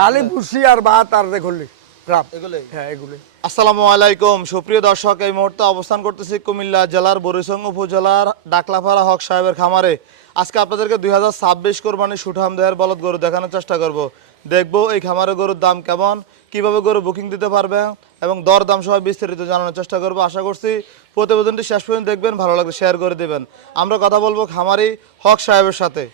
খালি ভুসি আর ভাত আর দেখলি রাব এগুলোই। হ্যাঁ এগুলি। আসসালামু আলাইকুম সুপ্রিয় দর্শক, এই মুহূর্তে অবস্থান করতেছি কুমিল্লা জেলার বরিশং উপজেলার ডাকলাপাড়া হক সাহেবের খামারে। আজকে আপনাদেরকে 2026 কোরবানি সুঠাম দেহের বলদ গরু দেখানোর চেষ্টা করব। দেখবো এই খামারে গরুর দাম কেমন, কিভাবে গরু বুকিং দিতে পারবে এবং দর দাম সহ বিস্তারিত জানানোর চেষ্টা করব। আশা করছি প্রতিবেদনটি শেষ পর্যন্ত দেখবেন, ভালো লাগলে শেয়ার করে দেবেন। আমরা কথা বলবো খামারি হক সাহেবের সাথে।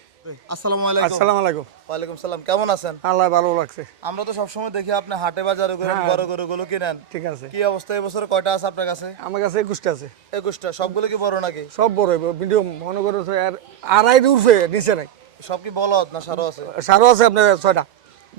আসসালামু আলাইকুম। আসসালামু আলাইকুম। ওয়ালাইকুম সালাম, কেমন আছেন? আল্লাহ ভালো লাগছে। আমরা তো সবসময় দেখি আপনি হাটে বাজারে করেন, বড় গরুগুলো কিনেন। ঠিক আছে। কি অবস্থা এবছরে কয়টা আছে আপনার কাছে? আমার কাছে 21টা আছে। 21টা। সবগুলো কি বড় নাকি? সব বড় ভিডিও মনে করো আর আড়াই উঠবে নিচে নাই। সব কি বলদ না সারও আছে? সারও আছে আপনার 6টা,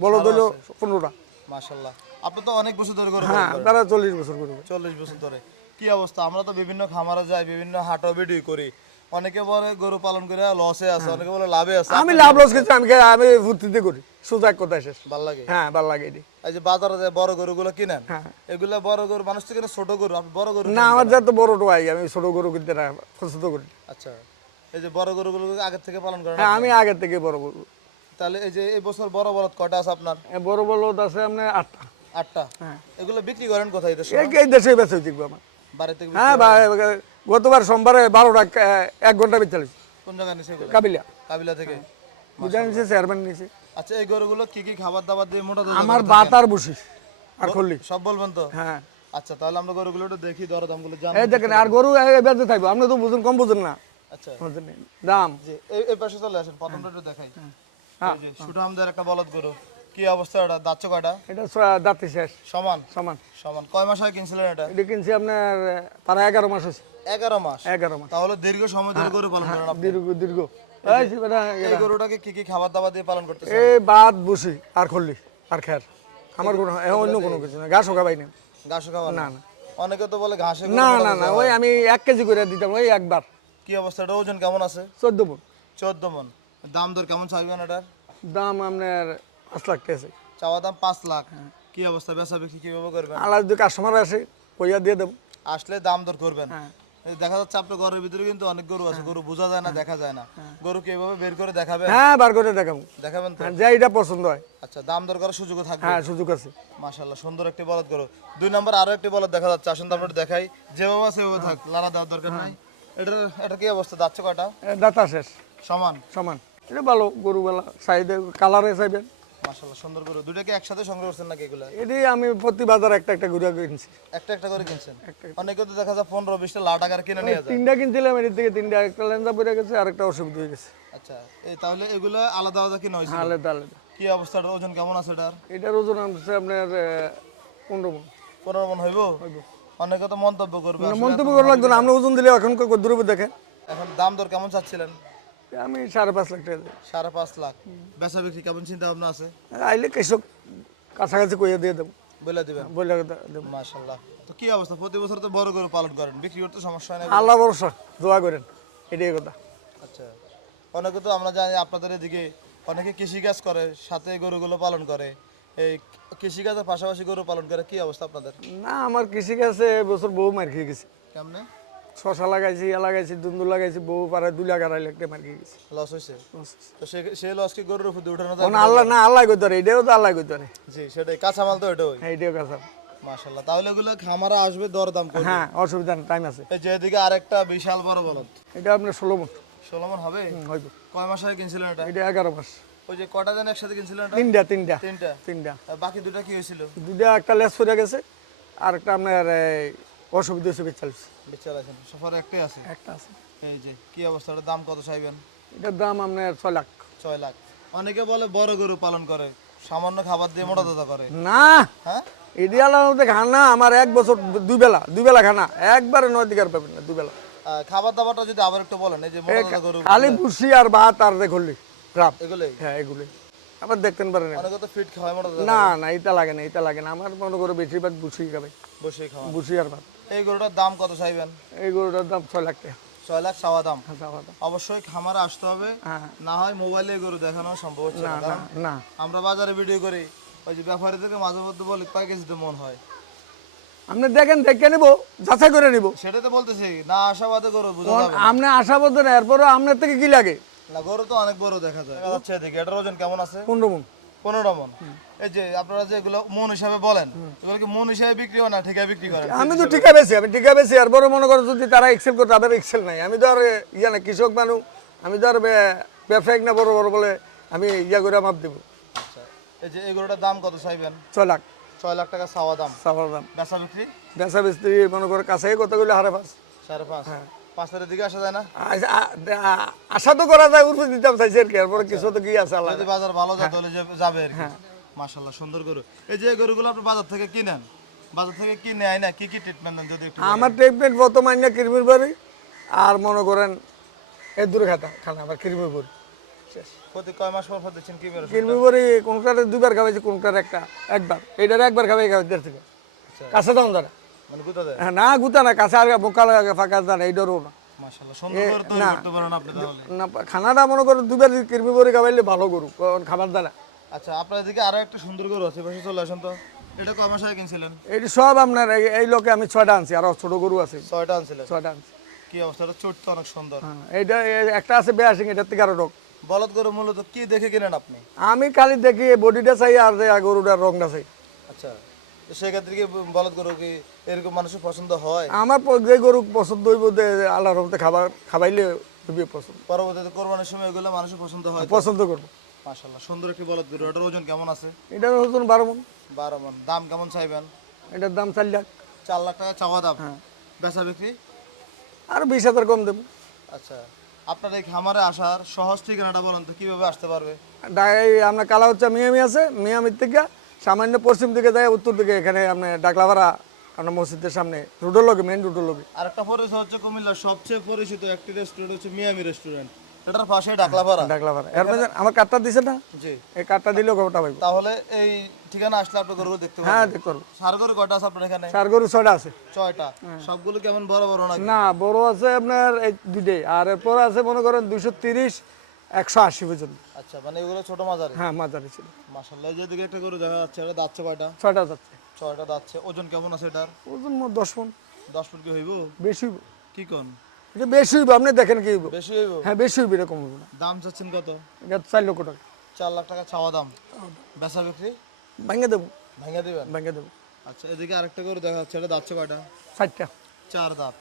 বলদ হলো 15টা। মাশাআল্লাহ, আপনি তো অনেক বছর ধরে গরু হ্যাঁ পালন করেন। তারা 40 বছর করবে। 40 বছর ধরে। কি অবস্থা? আমরা তো বিভিন্ন খামারে যাই, বিভিন্ন হাটও ভিডিও করি। অনেকে বলে গরু পালন করে লসে আছে, অনেকে বলে লাভে আছে। আমি লাভ লস কিছু আমি ফুর্তিতে করি, সোজা কথা শেষ। ভালো লাগে? হ্যাঁ ভালো লাগে এটি। এই যে বাজারে যে বড় গরুগুলো কিনেন, হ্যাঁ। এগুলা বড় গরু মানুষ তো কিনে ছোট গরু, আপনি বড় গরু না কিনেন আমার কেন? যা তো বড় টোয়াই, আমি ছোট গরু কিনতে না পছন্দ করি। আচ্ছা, এই যে বড় গরুগুলো আগে থেকে পালন করেন হ্যাঁ আপনি? আমি আগের থেকে বড় গরু। তাহলে এই যে এই বছর বড় বড় কয়টা আছে আপনার? বড় বলদ আছে আপনার 8টা। 8টা। হ্যাঁ। এগুলো বিক্রি করেন কোথায় দেশে? এই দেশে বেঁচে দেখবো আমার। বাড়িতে বিক্রি হ্যাঁ গতবার সোমবারে 12টা 1 ঘন্টা বেচালিস কোন জায়গায় নিছে এগুলো? কাবিলা কাবিলা থেকে। বুঝা নিছে চেয়ারম্যান নিছে। আচ্ছা, এই গরুগুলো কি কি খাবার দাবার দিয়ে মোটা তাজা আমার করে বাত থাকেন? আর বসি আর খুললি। সব বলবেন তো? হ্যাঁ আচ্ছা, তাহলে আমরা গরুগুলো একটু দেখি, দরদামগুলো জানি। এই দেখেন আর গরু বেঁচে থাকবো, আপনি তো বুঝুন কম বুঝুন না। আচ্ছা, বুঝলেন? দাম জি এই পাশে চলে আসেন, প্রথমটা একটু দেখাই। হ্যাঁ। এই যে সুঠামদের একটা বলদ গরু। কি অবস্থা এটা? দাঁত কয়টা? এটা দাঁতি শেষ সমান? সমান। সমান। কয় মাস আগে কিনছিলেন এটা? এটা কিনছি আপনার প্রায় 11 মাস হয়েছে। 11 মাস। 11 মাস তাহলে দীর্ঘ সময় ধরে গরু পালন করেন আপনি। দীর্ঘ দীর্ঘ। এই গরুটাকে কি কি খাবার দাবার দিয়ে পালন করতেছেন? এই বাত বসি আর খুললি আর খের আমার কোনো অন্য কোনো কিছু না, ঘাসও খাবাই না। ঘাস খাবার না না? না অনেকে তো বলে ঘাসে গরু না মোটা না তাজা না, হয়। ওই আমি 1 কেজি করে দিতাম ওই একবার। কি অবস্থা? এটা ওজন কেমন আছে? 14 মণ। 14 মণ। দাম দর কেমন চাইবেন এটার? দাম আপনার 5 লাখ টাকা আছে। চাওয়া দাম 5 লাখ। কি অবস্থা? বেচা বিক্রি কিভাবে করবেন? আল্লাহ যদি কাস্টমার আসে কইয়া দিয়ে দেবো। আসলে দাম দর করবেন। হ্যাঁ। এই দেখা যাচ্ছে আপনার ঘরের ভিতরে কিন্তু অনেক গরু আছে, গরু বোঝা যায় না, দেখা যায় না। গরু কি এভাবে বের করে দেখাবেন? হ্যাঁ বার করে দেখাবো। দেখাবেন তো? হ্যাঁ যে এটা পছন্দ হয়। আচ্ছা, দাম দর করার সুযোগও থাকবে? হ্যাঁ সুযোগ আছে। মাশাআল্লাহ, সুন্দর একটি বলদ গরু। 2 নম্বর আরো একটি বলদ দেখা যাচ্ছে, আসুন তো আমরা একটু দেখাই। যেভাবে আছে সেভাবে থাক, লাড়া দেওয়ার দরকার নাই। এটা কি অবস্থা? যাচ্ছে কয়টা? দাতা শেষ সমান? সমান। এটা ভালো গরুবেলা চাইদে কালারে চাইবেন। মাশাআল্লাহ, সুন্দর গরু। দুটো কি একসাথে সংগ্রহ করছেন নাকি এগুলা? এটি আমি প্রতি বাজার একটা একটা গরু কিনছি। একটা একটা করে কিনছেন? অনেকে তো দেখা যায় 15-20টা লাখ টাকার কিনে নিয়ে যায়। 3টা কিনছিলাম এর থেকে 3টা, একটা লেঞ্জা পড়ে গেছে আর একটা অসুবিধা হয়ে গেছে। আচ্ছা, এই তাহলে এগুলো আলাদা আলাদা কিনা হয়েছিল? আলাদা আলাদা। কি অবস্থাটার ওজন কেমন আছে এটার? এটার ওজন আছে আপনার 15 মণ। 15 মণ হইব? অনেকে তো মন্তব্য করবে আসলে মন্তব্য করা লাগতো না, আপনি ওজন দিলে এখন দূরে দেখেন। এখন দাম দর কেমন চাচ্ছিলেন? আমি 5.5 লাখ টাকা দিই। 5.5 লাখ। বেচা বিক্রি কেমন চিন্তা ভাবনা আছে? আইলে কৃষক কাছাকাছি কইয়া দিয়ে দেবো, বলে দিবেন। বলে দেবো। মাশাআল্লাহ। তো কি অবস্থা? প্রতি বছর তো বড় গরু পালন করেন, বিক্রি করতে সমস্যা হয় না? আল্লাহ ভরসা, দোয়া করেন, এটাই কথা। আচ্ছা, অনেকে তো আমরা জানি আপনাদের এদিকে অনেকে কৃষিকাজ করে, সাথে গরুগুলো পালন করে। এই কৃষিকাজের পাশাপাশি গরু পালন করে। কি অবস্থা আপনাদের? না আমার কৃষিকাজে এবছর বহু মার খেয়ে গেছে। কেমনে? শশা লাগাইছি, লাগাইছি, দুন্দু লাগাইছি, বহু পারে 2 লাখ 2.5 লাখ টাকা মার খেয়ে গেছে। লস হয়েছে? তো সেই লস কি গরুর উপর দিয়ে উঠানো যায়? এখন আল্লাহ না, আল্লাহ করতে পারে, এটাও তো আল্লাহ করতে পারে। জি, সেটাই, কাঁচামাল তো এটাই। হ্যাঁ এটাও কাঁচা। মাশাআল্লাহ, তাহলে এগুলো খামারা আসবে, দরদাম করবে। হ্যাঁ অসুবিধা নেই, টাইম আছে। এই যেদিকে আরেকটা বিশাল বড় বলদ, এটা আপনার 16 মণ 16 মণ হবে? হইব। কয় মাস আগে কিনছিলেন এটা? এটা 11 মাস। ওই যে কটা জন একসাথে কিনছিলেন এটা? 3টা 3টা তিনটা? 3টা। আর বাকি দুটা কি হয়েছিল? 2টা একটা লেস পড়ে গেছে আর একটা আপনার অসুবিধা হয়েছে 40। বিচার আছেন, সফরে একটাই আছে। একটা আছে। এই যে কি অবস্থা? এটার দাম কত চাইবেন? এটার দাম আপনার 6 লাখ। 6 লাখ। অনেকে বলে বড় গরু পালন করে, সামান্য খাবার দিয়ে মোটা তাজা করে। না হ্যাঁ? ইডিয়ালের মধ্যে খানা আমার 1 বছর 2 বেলা খানা একবারে 9 দিকে আর পাবেন না, 2 বেলা। খাবার দাবারটা যদি আবার একটু বলেন, এই যে মোটা তাজা গরু খালি ভুসি আর ভাত আর দেখলি রাব। এগুলোই? হ্যাঁ এগুলি আবার দেখতেন পারেন। অনেকে তো ফিট খাওয়ায় মোটা তাজা। না না এটা লাগে না, এটা লাগে না, আমার মনে করে বেশিরভাগ ভুসি খাবে, বসে খাওয়া। ভুসি আর ভাত। এই গরুটার দাম কত চাইবেন? এই গরুটার দাম 6 লাখ টাকা। 6 লাখ চাওয়া দাম। খাওয়া দাওয়া। অবশ্যই খামারে আসতে হবে, হ্যাঁ না হয় মোবাইলে গরু দেখানো সম্ভব হচ্ছে না না। না কারণ না আমরা বাজারে ভিডিও করি, ওই যে ব্যাপারীদেরকে মাঝে মধ্যে বলি কয় কেজিতে মন হয়। আপনি দেখেন, দেখে নিব, যাচাই করে নিব। সেটাই তো বলতেছি, না আশাবাদে গরু বোঝা যাবে না। আপনি আশাবাদ না, এরপরও আপনার থেকে কি লাগে? না, গরু তো অনেক বড় দেখা যায়। আচ্ছা, দেখি এটার ওজন কেমন আছে? 15 মণ। 15 মন। এই যে আপনারা যে এগুলো মন হিসাবে বলেন, এগুলো কি মন হিসাবে বিক্রি হয় না ঠিকায় বিক্রি করেন? আমি তো ঠিকা বেশি, আমি ঠিকা বেশি। আর বড় মনে করো যদি তারা এক্সেল করে, তাদের এক্সেল নাই। আমি তো আর ইয়া না, কৃষক মানুষ, আমি তো আর ব্যবসায়িক না বড় বড় বলে আমি ইয়া করে মাপ দেবো। আচ্ছা, এই যে এগুলোটার দাম কত চাইবেন? 6 লাখ 6 লাখ টাকা চাওয়া দাম। সাফার দাম। বেচা বিক্রি বেচা বিস্ত্রি মনে করো কাছে কত গুলো 5.5। 5.5। 5 দিকে আসা যায় না? আশা তো করা যায়, উর্ফে দিতাম চাইছি আর কি। এরপরে কিছু তো কি আছে আল্লাহ। যদি বাজার ভালো যায় তাহলে যাবে আর কি। মাশাআল্লাহ, সুন্দর গরু। এই যে গরুগুলো আপনি বাজার থেকে কিনেন, বাজার থেকে কিনে আয় না, কি কি ট্রিটমেন্ট দেন যদি একটু বলেন? আমার ট্রিটমেন্ট বর্তমান না কিরমির বাড়ি, আর মনে করেন এই দূরে খানা আবার কিরমির বাড়ি শেষ। প্রতি কয় মাস পর পর দিচ্ছেন কি বেরোছে? কিরমির বাড়ি কোনটারে 2বার খাওয়াইছি, কোনটার একবার। এইটারে একবার খাওয়াই দেড় থেকে কাছে দাম জানা। মানে গুতা দেয়? না গুতা না, কাছে আর বোকাল ফাঁকা জানা, এইটারও না। মাশাআল্লাহ, সুন্দর করে তৈরি করতে পারেন আপনি তাহলে। না খানাটা মনে করেন 2বার কিরমি বাড়ি খাওয়াইলে ভালো গরু, কারণ খাবার দানা। আচ্ছা, আপনার এদিকে আরো একটা সুন্দর গরু আছে, পাশে চলে আসেন তো। এটা কয় মাস আগে কিনছিলেন? এইটি সব আপনার এই লোকে আমি 6টা আনছি, আরো ছোট গরু আছে 6টা আনছিলেন? 6টা আনছি। কি অবস্থা? এটা চোট তো অনেক সুন্দর। হ্যাঁ, এইটা একটা আছে বেয়াসিং, এটার থেকে আরো রোগ। বলদ গরু মূলত কি দেখে কিনেন আপনি? আমি খালি দেখি বডিটা চাই আর গরুটার রংটা চাই। আচ্ছা, তো সেক্ষেত্রে কি বলদ গরু কি এরকম মানুষের পছন্দ হয়? আমার যে গরু পছন্দ হইব, আল্লাহ রহমতে খাবাইলে হইবে পছন্দ, পরবর্তীতে কোরবানির সময় এগুলো মানুষের পছন্দ হয় তো? পছন্দ করবো। মাশাআল্লাহ, সুন্দর একটি বলদ গরু। এটার ওজন কেমন আছে? এটার ওজন 12 মণ। 12 মণ। দাম কেমন চাইবেন? এটার দাম 4 লাখ। 4 লাখ টাকা চাওয়া দাম। বেচা বিক্রি? আর 20,000 কম দেবো। আচ্ছা, আপনার এই খামারে আসার সহজ ঠিকানাটা বলেন তো, কিভাবে আসতে পারবে? আপনার কালা হচ্ছে মিয়ামি আছে, মিয়ামির থেকে সামান্য পশ্চিম দিকে যায়, উত্তর দিকে এখানে আপনার ডাকলাপাড়া আপনার মসজিদের সামনে রোডের লগে, মেন রোডের লগে। আরেকটা পরিচয় হচ্ছে কুমিল্লার সবচেয়ে পরিচিত একটি রেস্টুরেন্ট হচ্ছে মিয়ামি রেস্টুরেন্ট। এটার পাশে ডাকলাপাড়া। ডাকলাপাড়া এর মধ্যে আমার কার্ডটা দিছে না, জি। এই কার্ডটা দিলেও খবরটা পাইব। তাহলে এই ঠিকানা আসলে আপনি গরু দেখতে পাবেন। হ্যাঁ, দেখতে পারবো। সার গরু কয়টা আছে আপনার এখানে? সার গরু 6টা আছে। 6টা। সবগুলো কেমন বড় বড় নাকি? না, বড় আছে আপনার এই দুইটাই, আর এরপর আছে মনে করেন 230, 180 পর্যন্ত। আচ্ছা, মানে এগুলো ছোট মাঝারি? হ্যাঁ, মাঝারি ছিল। মাশাআল্লাহ, যেদিকে একটা গরু দেখা যাচ্ছে, এটা দাঁতছে কয়টা? 6টা যাচ্ছে। 6টা দাঁতছে। ওজন কেমন আছে এটার? ওজন 10 মণ। 10 ফুট কি হইব? বেশি হইব। কি কোন? এটা বেশি হইব, আপনি দেখেন কি হইব। বেশি হইব? হ্যাঁ, বেশি হইব, এরকম হইব না। দাম চাচ্ছেন কত? এটা 4 লক্ষ টাকা। 4 লাখ টাকা চাওয়া দাম। বেচা বিক্রি? ভাঙে দেবো, ভেঙে দিবেন? ভাঙে দেবো। আচ্ছা, এদিকে আরেকটা গরু দেখা যাচ্ছে, এটা দাঁতছে কয়টা? 4টা। 4 দাঁত।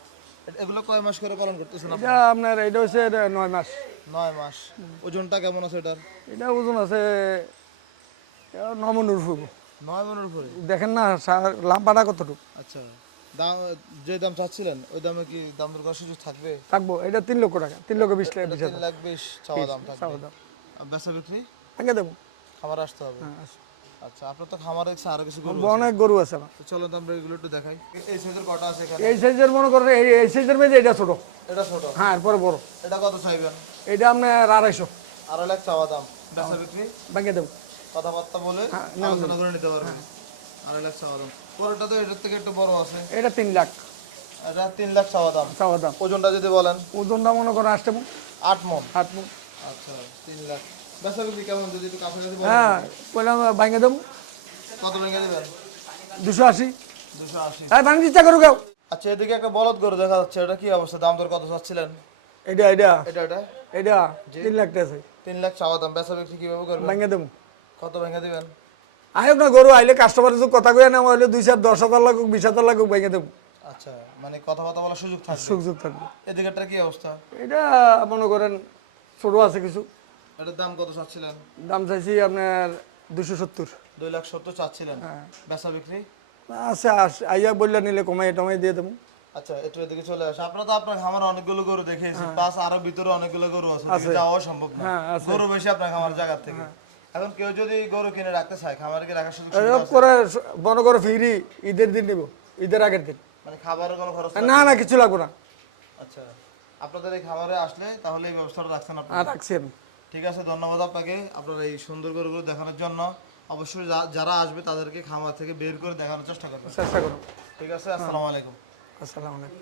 এগুলো কয় মাস করে পালন করতেছেন আপনি? এটা আপনার এটা হচ্ছে 9 মাস। 9 মাস। ওজনটা কেমন আছে এটার? এটা ওজন আছে 9 মণের হইব। 9 মণের উপরে? দেখেন না লাম্বাটা কতটুকু। আচ্ছা, দাম যে দাম চাচ্ছিলেন ওই দামে কি দাম দর করার সুযোগ থাকবে? থাকবো। এটা 3 লক্ষ টাকা, 3 লক্ষ 20 টাকা। 3 লাখ 20 চাওয়া দাম থাকবে। চাওয়া দাম। আর বেচা বিক্রি? ভাঙে দেবো। খামার আসতে হবে। আচ্ছা, আপনার তো খামারে দেখছি আরো কিছু গরু অনেক গরু আছে আমার। তো চলো তো আমরা এগুলো একটু দেখাই। এই সাইজের কটা আছে এখানে? এই সাইজের মনে করেন এই সাইজের মেয়ে এটা ছোট। এটা ছোট? হ্যাঁ, এরপরে বড়। এটা কত চাইবেন? এটা আপনার 250। 2.5 লাখ চাওয়া দাম। বেচা বিক্রি? ভাঙে দেবো। কথাবার্তা বলে আলোচনা করে নিতে পারবেন। 2.5 লাখ চাওয়া দাম। পরেরটা তো এটার থেকে একটু বড় আছে। এটা 3 লাখ এটা 3 লাখ চাওয়া দাম। চাওয়া দাম। ওজনটা যদি বলেন? ওজনটা মনে করেন 8 মণ। 8 মণ। 8 মণ। আচ্ছা, 3 লাখ। বেচা বিক্রি কেমন যদি একটু কাছাকাছি বলেন? হ্যাঁ, বললাম ভাঙে দেবো। কত ভেঙে দেবেন? 280। 280। হ্যাঁ, ভাঙতে ইচ্ছা করুক। আচ্ছা, এদিকে একটা বলদ গরু দেখা যাচ্ছে, এটা কি অবস্থা? দাম দর কত চাচ্ছিলেন? এটা এটা এটা এটা এটা 3 লাখ টাকা আছে। 3 লাখ চাওয়া দাম। বেচা বিক্রি কিভাবে করবেন? ভাঙে দেবো। কত ভেঙে দিবেন? আয়োগ না গরু আইলে কাস্টমারের যে কথা কয়ে না হইলে 2-4 10,000 লাগুক 20,000 লাগুক ভাঙে দেবো। আচ্ছা, মানে কথাবার্তা বলার সুযোগ থাকবে? সুযোগ থাকবে। এদিকেরটা কি অবস্থা? এটা মনে করেন ছোট আছে কিছু। এটার দাম কত চাচ্ছিলেন? দাম চাইছি আপনার 270। 2,70,000 চাচ্ছিলেন। বেচা বিক্রি? আচ্ছা, আইয়া বললে নিলে কমাই টমাই দিয়ে দেবো। আচ্ছা, একটু এদিকে চলে আসে। আপনারা তো আপনার খামারে অনেকগুলো গরু দেখেছি, প্লাস আরো ভিতরে অনেকগুলো গরু আছে, ওদিকে যাওয়া সম্ভব না। হ্যাঁ, আছে। গরু বেশি আপনার খামার জায়গা থেকে। এখন কেউ যদি গরু কিনে রাখতে চায়, খামারে কি রাখার সুযোগ এরকম করে মনে করো ফিরি ঈদের দিন নিব, ঈদের আগের দিন। মানে খাবারের কোনো খরচ? না না, কিছু লাগবে না। আচ্ছা, আপনাদের এই খামারে আসলে তাহলে এই ব্যবস্থাটা রাখছেন আপনি? আর রাখছি আমি। ঠিক আছে, ধন্যবাদ আপনাকে আপনার এই সুন্দর গরুগুলো দেখানোর জন্য। অবশ্যই যারা আসবে তাদেরকে খামার থেকে বের করে দেখানোর চেষ্টা করবেন। চেষ্টা করো। ঠিক আছে, আসসালামু আলাইকুম। আসসালামু আলাইকুম।